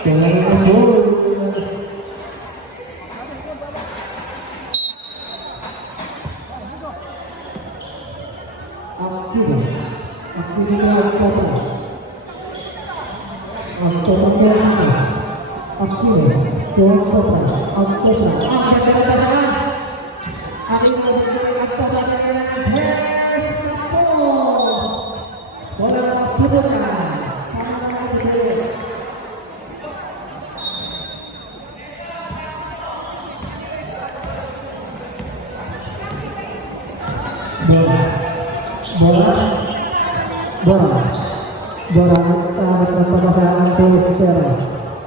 Dengan gol.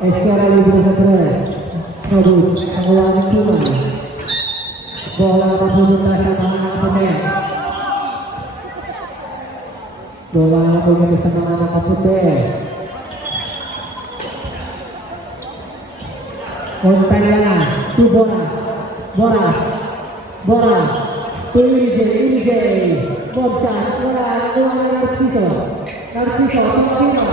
Secara lebih stres, kabut, pengeluaran cuma bola berputar sama pemain, bola berputar sama pemain, Montanya, tu bola, Inje, Boncat, bola, Narciso, Timo,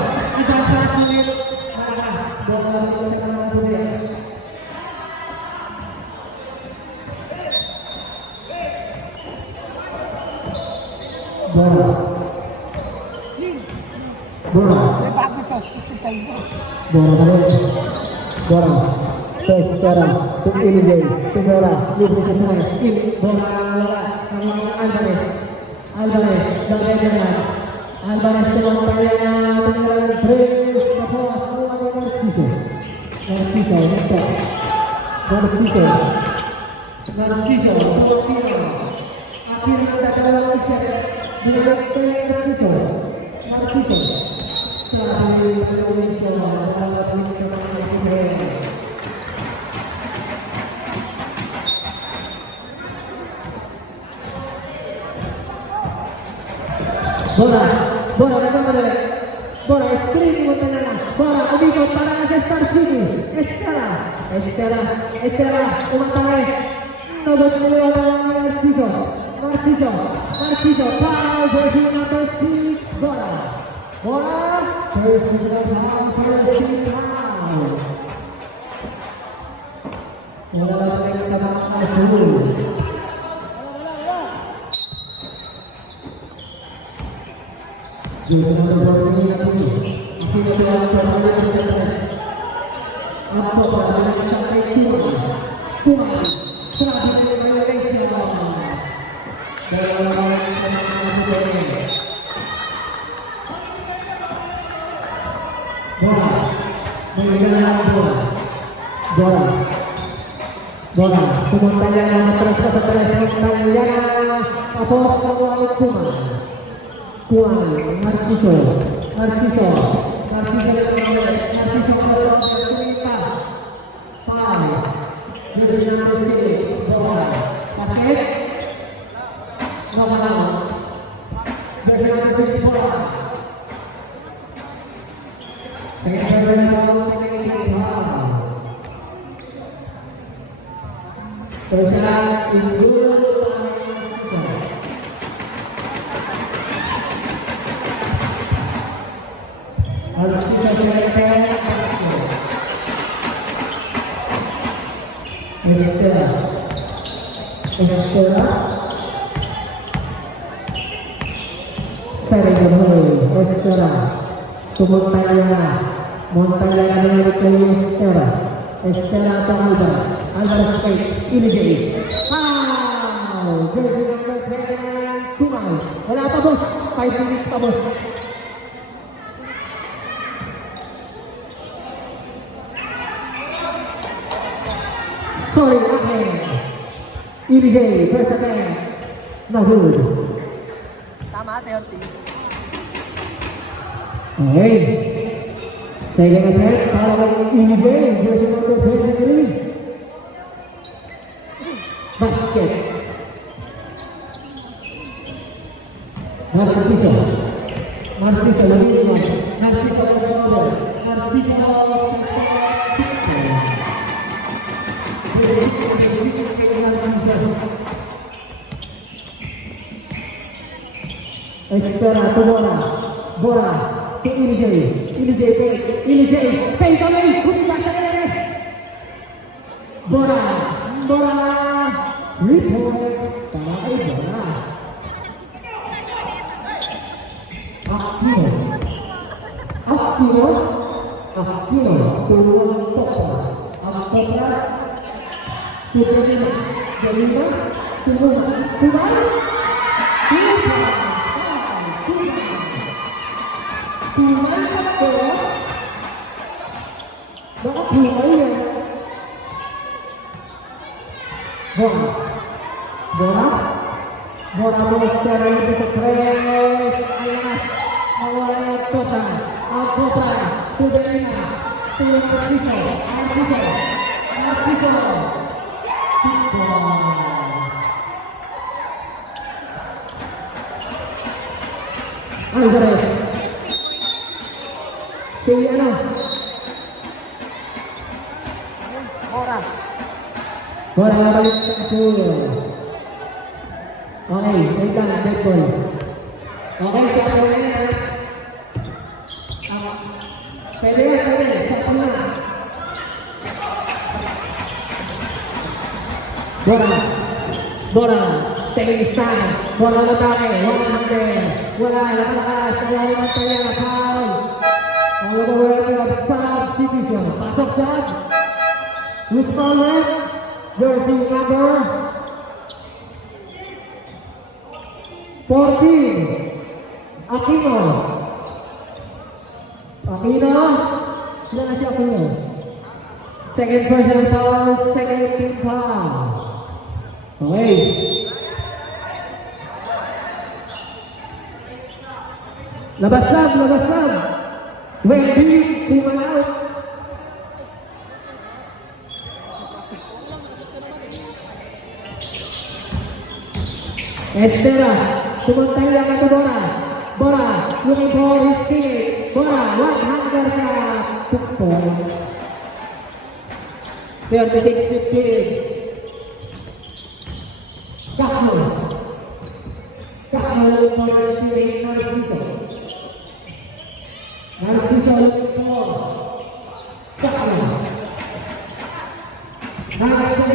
secara ini bola Alvarez bola sering mengenai bola Amigo para Star City Estela umatare nomor 2 Narciso foul versi number 6 bola versi number 6 bola sama Azul. Bola, Kumantangan terus Narciso Montanya dengan Estela atau Alvarez ini jadi bola apa bos? 5 minutes pa bos. Sorry, IBJ first attack. No good. Tama ate, Horty. Okay. Second attack para IBJ versus number 23. Basket. Narciso lagi lima. Narciso Extra to bola to IBJ, pay kami, Aquino, turuan Tokra. Ang Tokra, Tudelina, Delina, Turuan, Turuan, Turuan sa bola. Baka Turuan yan. Bola. Bola. Bola mo sa rin sa tres. Ayan. Awal yang total, Al-Qobra, Tudelina, Tudelina, Arsiso, Alvarez, Siliano, Bola balik ke Apul. Oke, pegang bad boy. Oke, siapa yang ini? Pwede, siapa na? Bora, Telistan, bola latake, wala lakas, kaya mataya, foul. Ang lawak ng substitution, pasok saan? Who's calling? Jersey number 14, Aquino. Aquino, sila na si Aquino. Second personal foul, second team foul. Okay. Labas-lab. Wendy, pumalaw. Estela, sumantay lang ito Bora, looking for his teammate. Bora, one hanger sa tukpon. 36-15. Kakmo for his teammate, Narciso looking for Kakmo. Narciso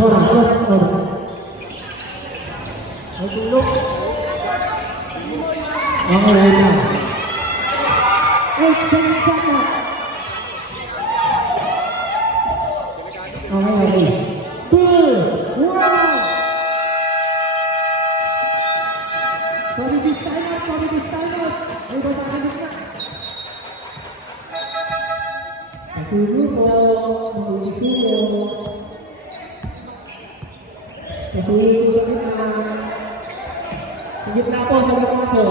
Bora, terus dulu. Sige na po, sabi ko.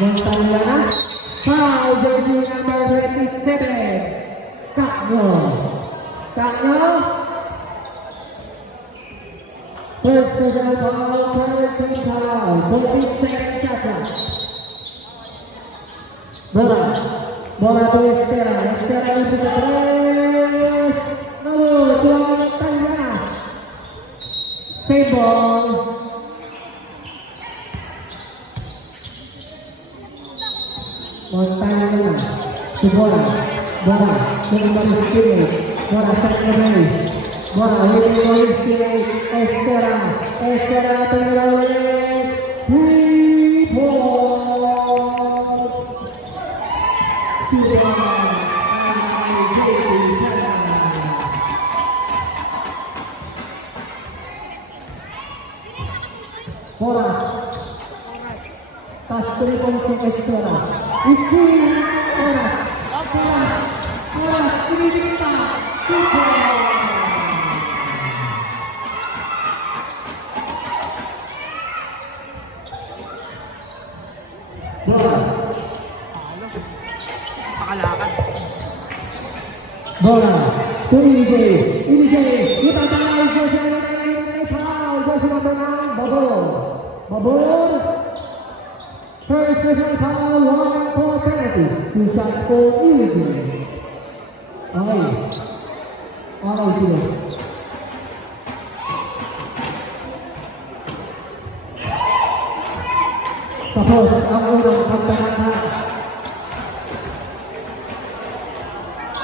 Montana, foul jersey number 27, Kakno. First personal foul, third team foul, 14 seconds shot. Bola to Estera into the tres. No, tuang Montana. Save ball. Montana to Bora, to his teammate, Bora set the race, Bora hitting for his teammate, Estera to the race, 3 points, Bora, pas 3 points to Estera. Itu orang ini kita cukup. bola to EJ. EJ kita tahu Joshua foul. Joshua menang Babur. First personal foul, 1 for penalty. 2 shots for EJ. Okay sila. Tapos ang unang pagtananghan.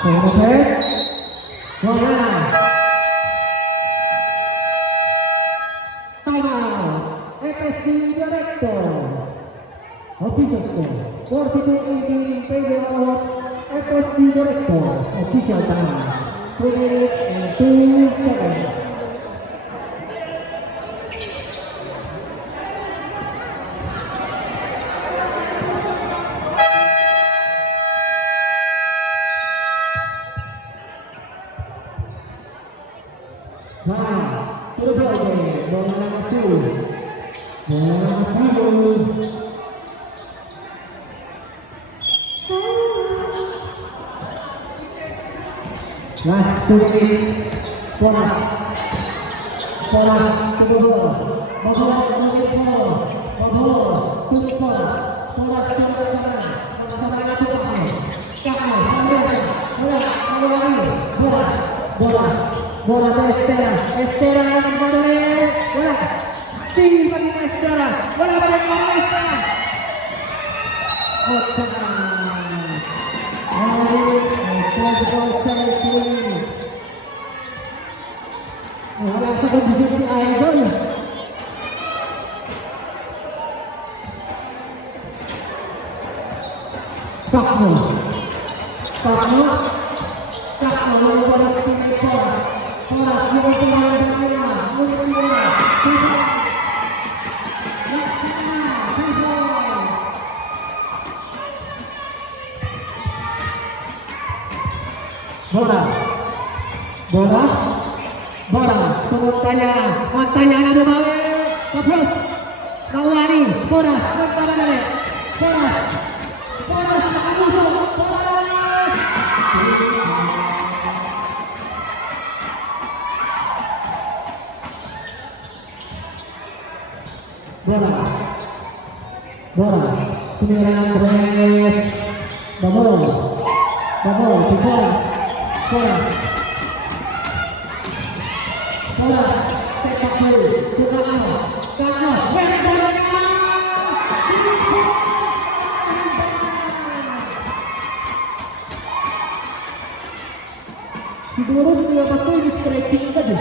Perfect. Wala. Timeout. FSC Directors. Official score. 42-18 in favor of FSC Directors. Official time. 3 minutes and 2 seconds. Last 2 minutes. Bola to the ball. Babur to the ball. Bola sama itu pakai. Bola ke Estera yang kembali. Bola tinggi bagi Estera. Bola balik ke Estera. Wala sa kondisyon si Idol. Sakmo. Wala si Nicolas. Bola yung tumayo na nila. Bola, matanya na bumawi. Tapos, Kawani, bola, nagpapadali. Bola, nakalusok. Bola, tumira ng Andres. Babol, bola, sepak bola, Kano, West bola siguro nilabas ko yung stretching ka din.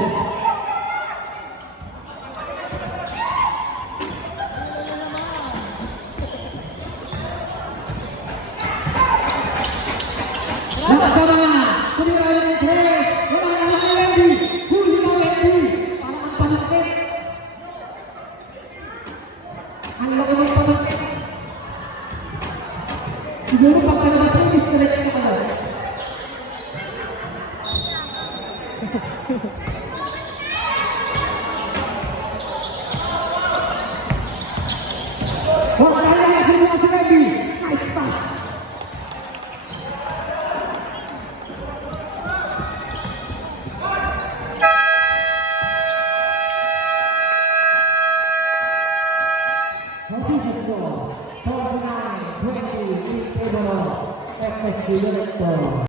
Siguro pagkalabas ko yung stretch ka ka. Nice pass. FSC Director.